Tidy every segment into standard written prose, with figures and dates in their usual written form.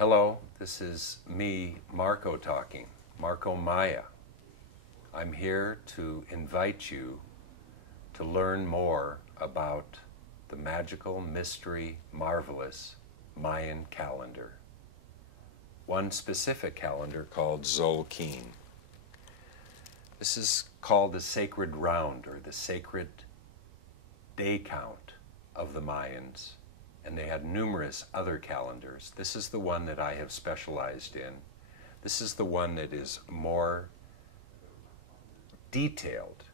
Hello, this is me, MarkO, talking, MarkO Maya. I'm here to invite you to learn more about the magical, mystery, marvelous Mayan calendar. One specific calendar called Tzolk'in. This is called the sacred round, or the sacred day count of the Mayans. And they had numerous other calendars. This is the one that I have specialized in. This is the one that is more detailed,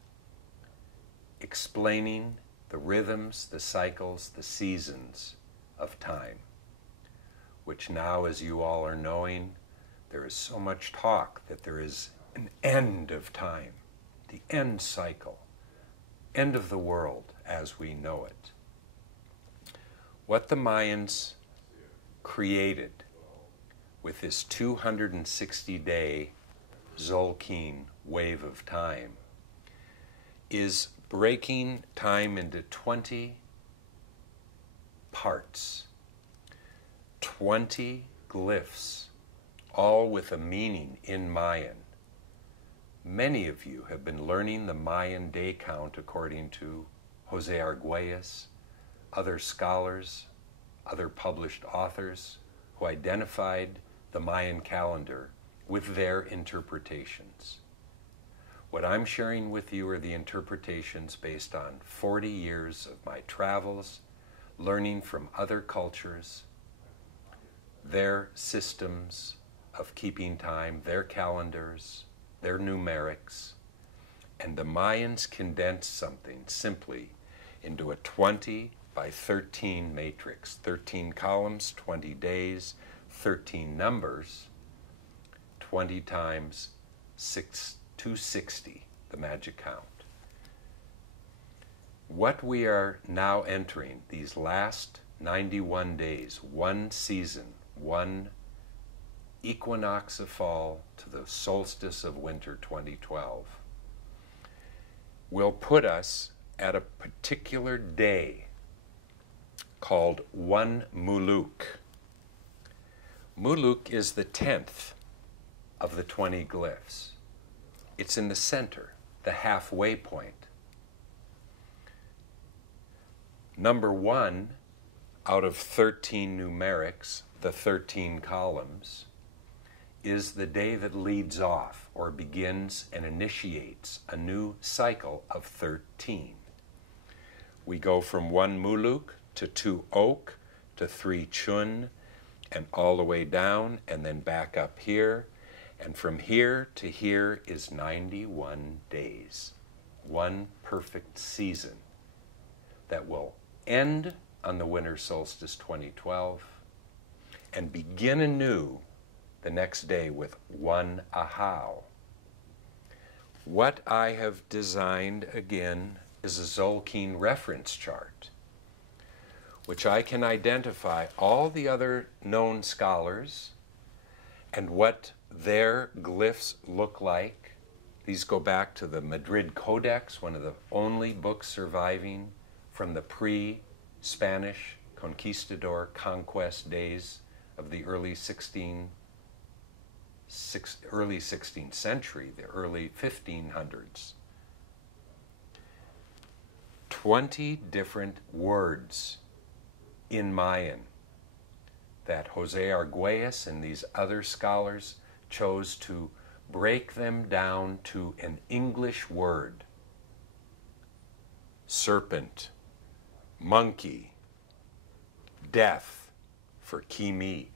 explaining the rhythms, the cycles, the seasons of time, which now, as you all are knowing, there is so much talk that there is an end of time, the end cycle, end of the world as we know it. What the Mayans created with this 260-day Tzolk'in wave of time is breaking time into 20 parts, 20 glyphs, all with a meaning in Mayan. Many of you have been learning the Mayan day count according to Jose Arguelles, other scholars, other published authors who identified the Mayan calendar with their interpretations. What I'm sharing with you are the interpretations based on 40 years of my travels, learning from other cultures, their systems of keeping time, their calendars, their numerics, and the Mayans condensed something simply into a 20 by 13 matrix, 13 columns, 20 days, 13 numbers, 20 times 260, the magic count. What we are now entering, these last 91 days, one season, one equinox of fall to the solstice of winter 2012, will put us at a particular day called 1 Muluk. Muluk is the 10th of the 20 glyphs. It's in the center, the halfway point. Number 1 out of 13 numerics, the 13 columns, is the day that leads off or begins and initiates a new cycle of 13. We go from 1 Muluk to 2 Oak to 3 Chun and all the way down and then back up here. And from here to here is 91 days, one perfect season that will end on the winter solstice 2012 and begin anew the next day with 1 Ahau. What I have designed again is a Tzolk'in reference chart, which I can identify all the other known scholars and what their glyphs look like. These go back to the Madrid Codex, one of the only books surviving from the pre-Spanish conquistador conquest days of the early 16th century, the early 1500s. 20 different words in Mayan that Jose Arguelles and these other scholars chose to break them down to an English word. Serpent, monkey, death for Kimi.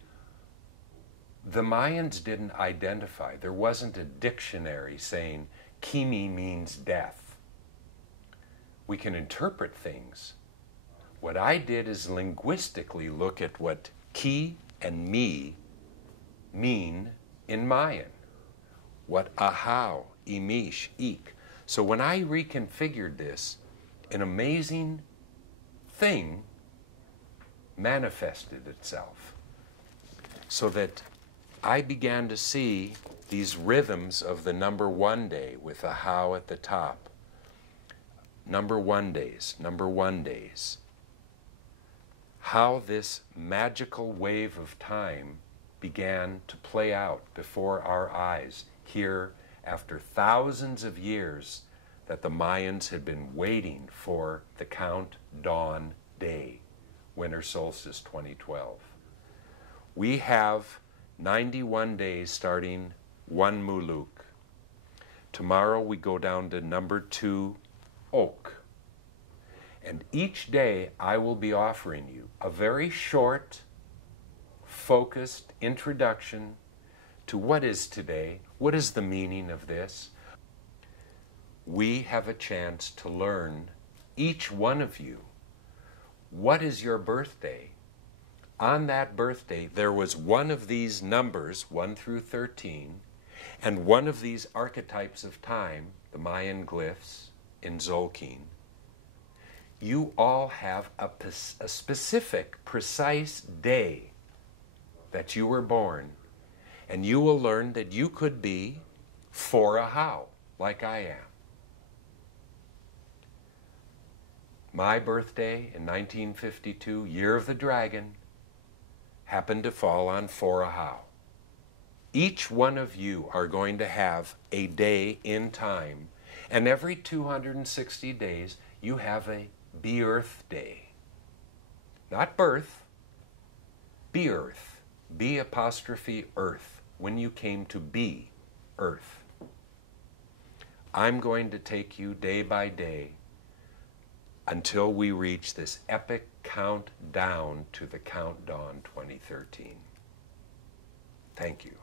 The Mayans didn't identify. There wasn't a dictionary saying Kimi means death. We can interpret things. What I did is linguistically look at what ki and mi mean in Mayan. What ahau, imish, ik. So when I reconfigured this, an amazing thing manifested itself. So that I began to see these rhythms of the number 1 day with ahau at the top. Number 1 days, number 1 days. How this magical wave of time began to play out before our eyes here after thousands of years that the Mayans had been waiting for the count dawn day, winter solstice 2012. We have 91 days starting 1 Muluk. Tomorrow we go down to number 2 Oak. And each day I will be offering you a very short, focused introduction to what is today, what is the meaning of this. We have a chance to learn, each one of you, what is your birthday? On that birthday, there was one of these numbers, 1 through 13, and one of these archetypes of time, the Mayan glyphs in Zolkin. You all have a specific, precise day that you were born, and you will learn that you could be for a how, like I am. My birthday in 1952, Year of the Dragon, happened to fall on for a how. Each one of you are going to have a day in time, and every 260 days you have a Be-Earth Day. Not birth, Be-Earth. B''Earth, when you came to be Earth. I'm going to take you day by day until we reach this epic countdown to the Countdown 2013. Thank you.